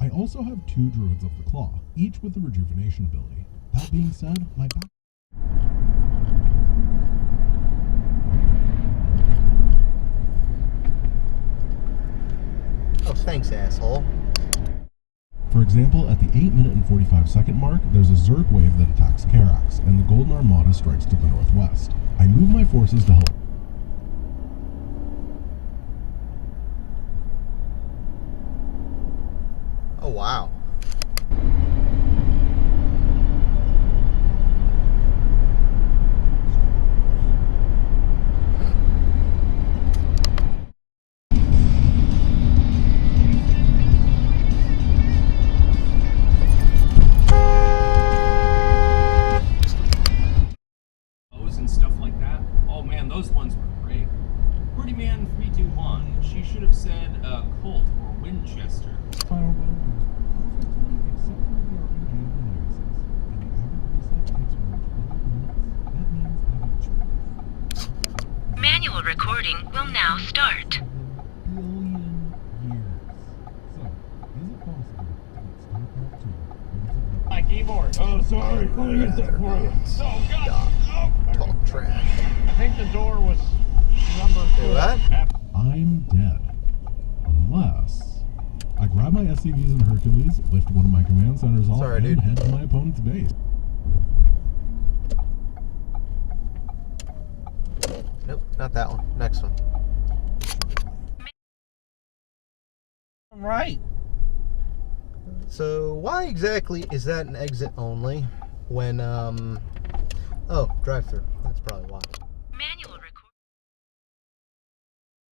I also have 2 Druids of the Claw, each with a rejuvenation ability. That being said, my back... Oh, thanks, asshole. For example, at the 8-minute and 45-second mark, there's a Zerg wave that attacks Karax, and the Golden Armada strikes to the northwest. I move my forces to help... Oh, wow. And stuff like that. Oh man, those ones were great. Pretty Man 321. She should have said Colt or Winchester. Final round goes perfectly except for the RPG analysis, and the average reset takes around 12 minutes. That means having Manual recording will now start. billion years. So, is it possible to get StarCraft 2? My keyboard. Oh, sorry. Let me get that for you. Oh God. Oh. Talk trash. I think the door was number 2. Do what? I'm dead. Unless I grab my SCVs and Hercules, lift one of my command centers off, Sorry, and dude. head to my opponent's base. Nope, not that one. Next one. Right. So, why exactly is that an exit only when, oh, drive-through. That's probably why. Manual